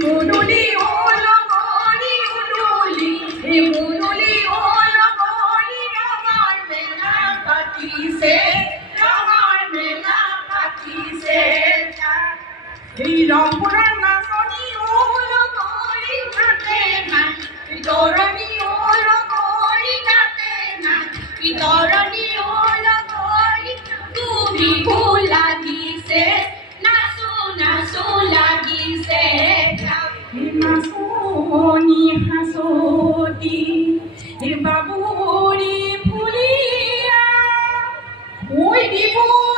মুরুলি ওলো গরি উলুলি মুরুলি ওলো গরি রঙার মেলা পাতিছে রঙার মেলা পাতিছে এই রংপুরের নাচনি ওলো গরি ঘাটে না তরণী ওলো গরি ঘাটে না তরণী ওলো গরি তুমি ভুল লাগিছে নাচো নাচো লাগিছে নাচনি হাসতি বাবুরি ফুলিয়া ওই দিবুরু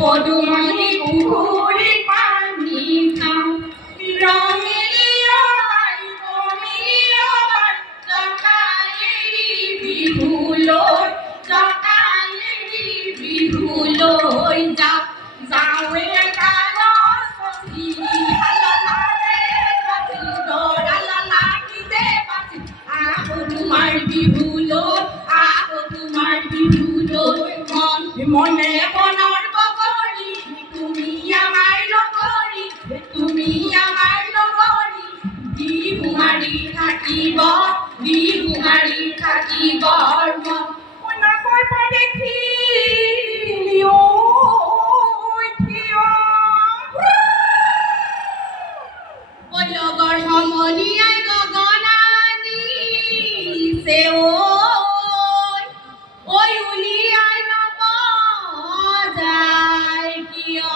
পদুমণি পুকুরে পানি খাও রঙের বিহুলো বিহুলো যাও যাওয়ে কালো তোমার বিহুলো মনে বনর বগরি তুমি আমার লগরি বিহু মারি থাকিব কই পারে খিলিও ওই লগর সমনিয়াই গগনানি সে ওই উলিয়াই নব যায় কিয়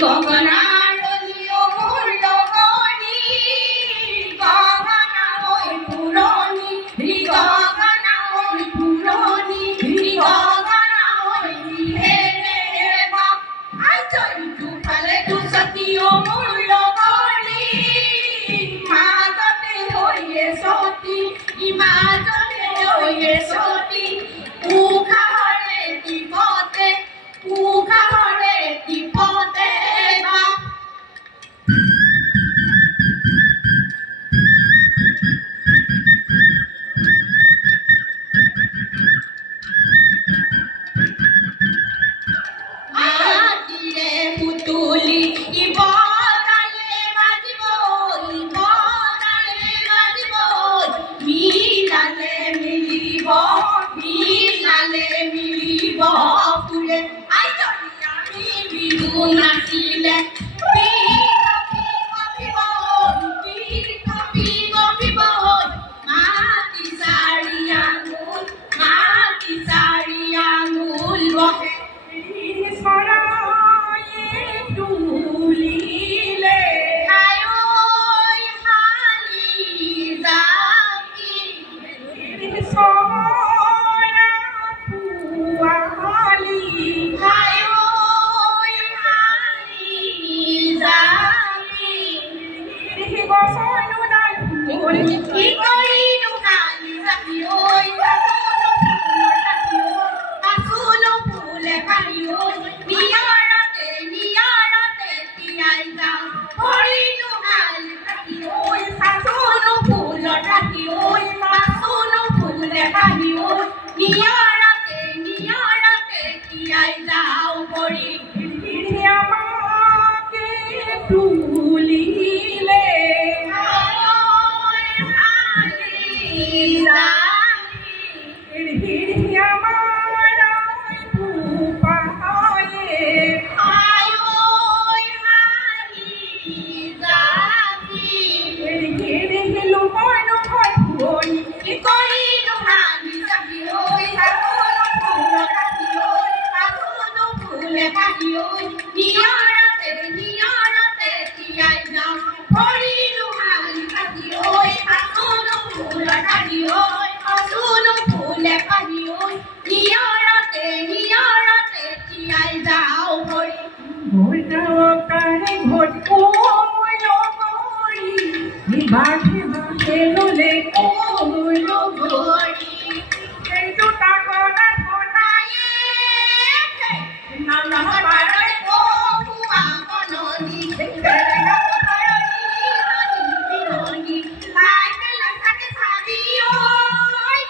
গগনার অলিও মোর লগনি গগনা ওই পুরনি গগনা ওই রে বাপ আই চই তু ফালে তু সতিও মোর লগনি মাজতে হইয়ে সতী উখাহরে তিপতে বাপ আদিরে পুতুলি ইবদালে বাজিব মিলালে মিলিব ফুলে আই চলি আমি বিহু নাচিলে মাটি সারি আঙুল বহে সরায়ে তুলিলে আয় হালি যাবি সরা পুয়ালি আয় হালি যাবি বসনু নাই কি কইনু হালি যাবি ওই আসুনো ফুলে পানি ওই নিয়ারতে তিয়াই যাও হরিনু হালি থাকি ওই আসুনো ফুল থাকি ওই আসুনো ফুলে পানি ওই নিয়ারতে তিয়াই যাও হরি আমাকে তুলিলে You're নিয়াৰতে তিয়াই যাওঁ ভৰিলো হালি পাতি ঐ আচুনো ফুলে পাহি ঐ আচুনো ফুলে পাহি ঐ নিয়াৰতে তিয়াই যাওঁ ভৰি ভোটাকাৰে ভোট মই লগৰী বাঘে বাঘে ললে মই লগৰী সেইটো তাগনা বনায়ে নাম পাৰৰে কোৱা কননি তেৰেঙা পথাৰনি লাইতে লাইতে চাবি ঐ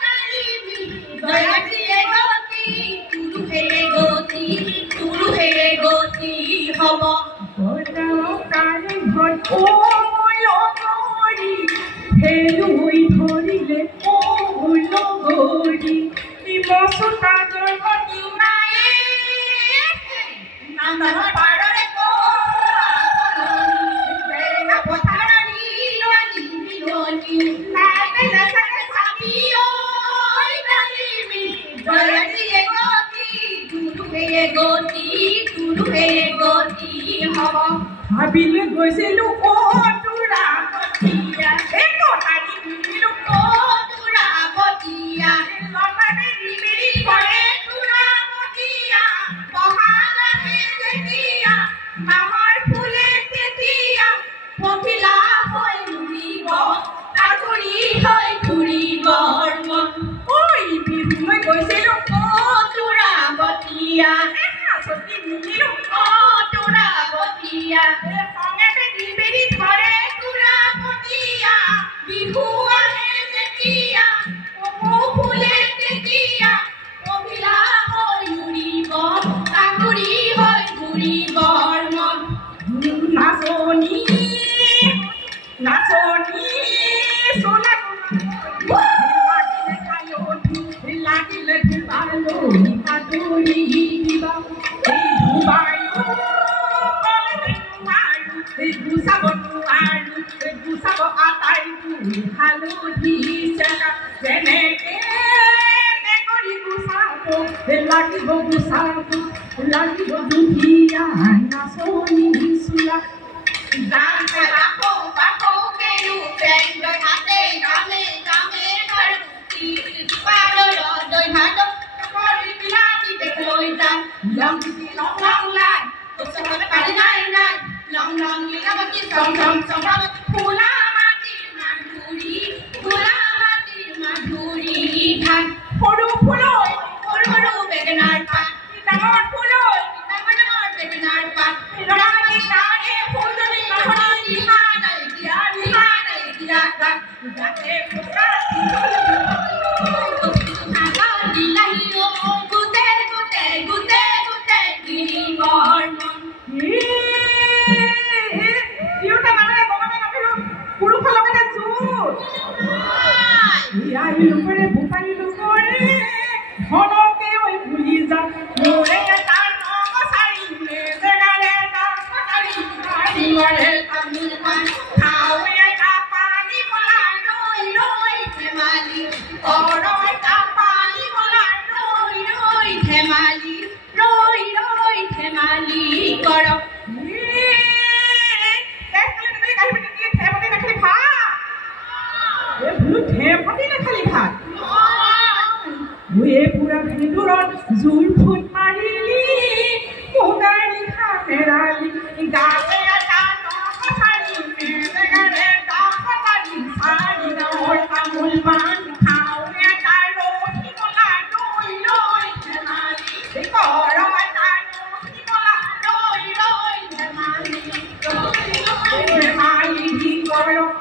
কালিবি দয়াতিয়ে গতি তুৰু হে গতি হ'ব ভোটাকাৰে ভোট মই লগৰী হেলুই ধৰিলে মই লগৰী মচু তাগৰ গতি নায়ে নাম পাৰৰে কোৱা কননি তেৰেঙা পথাৰনি লাইতে লাইতে চাবি ঐ কালিবি দয়াতিয়ে গতি তুৰু হে গতি হ'ব ভাবিলে গৈছিলো তোৰা কঠীয়া এই কটাৰী দিলো তোৰা বতিয়া লতাৰে নিবিৰি কৰে তোৰা বতিয়া বহাগাহে যেতিয়া নামৰ ফুলে তেতিয়া পখিলা হৈ উৰিব আগুৰি হৈ ঘূৰিব মন ঐ বিহুলৈ গৈছিলো তোৰা বতিয়া হাঁচতি নিদিলো তোৰা বতিয়া সংগেতে নিবিৰি কৰে তোৰা বতিয়া বিহু আহে যেতিয়া কপৌ ফুলে তেতিয়া পখিলা হৈ উৰিব আগুৰি হৈ ঘূৰিব মন নাচনি নাচনি সোনা লাগিলে ধুবালো হাতুৰি দিবা এই ধুবালো এই গুচাব নোৱাৰো এই গুচাব আটাইটো হালধি চেকা যেনেকে কৰি গুচাব লাগিব গুচাব লাগিব দুখীয়া নাচনি চোলা গামে বাকো বাকো কেৰু পেণ্ড হাতে গামে গামে ঘৰ পাৰৰ দৈ ভাত কৰি বিলাতি দেখলৈ যাম লং লাই ওচৰত পাৰি নাই লং লীলাবতী চম ফুলা মাটিৰ মাধুৰী ধান সৰু ফুলৈ সৰু বেঙেনাৰ পাত ডাঙৰ ফুলৈ ডাঙৰ বেঙেনাৰ পাত ৰাণী ৰাণী ফুলনি ৰিহা নাই দিয়া যাতে ফুটা বিলাহী গোটে গিৰিবৰ মন তিৰোতা মানুহে বগাবে নকৰিলো পুৰুষৰ লগতে জোৰ আহিলো কৰে বোপাইলো কৰে ধনকে ঐ ভুলি যা মোৰে তাৰ নগ চাৰিলে জেগাৰে তামোল পাণ খাওৱে এটা পানী বলাই ৰৈ ধেমালি অৰৈ পানী বলাই ৰৈ ধেমালি কৰক পুৰা ভিতৰত জোৰ ফুট মাৰিলি মুগাৰী খামেৰালি গালে এটা নকঠাৰি মেজেগাৰে দাখতাৰি চাৰি গাঁৱৰ তামোল পাণ খাওৱে এটা ৰহি বলা ৰৈ ধেমালি কৰ এটা ৰহি বলা ৰৈ ধেমালি দি কৰক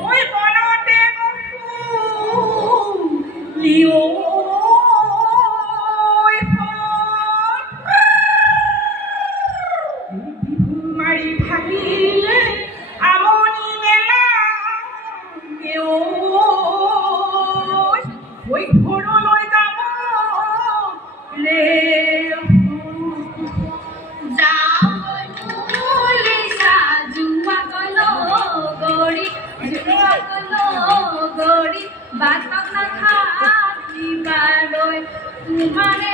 Oi, ঐ ঘৰলৈ যাব ৰে বাটক নাথাকিবালৈ তোমাৰে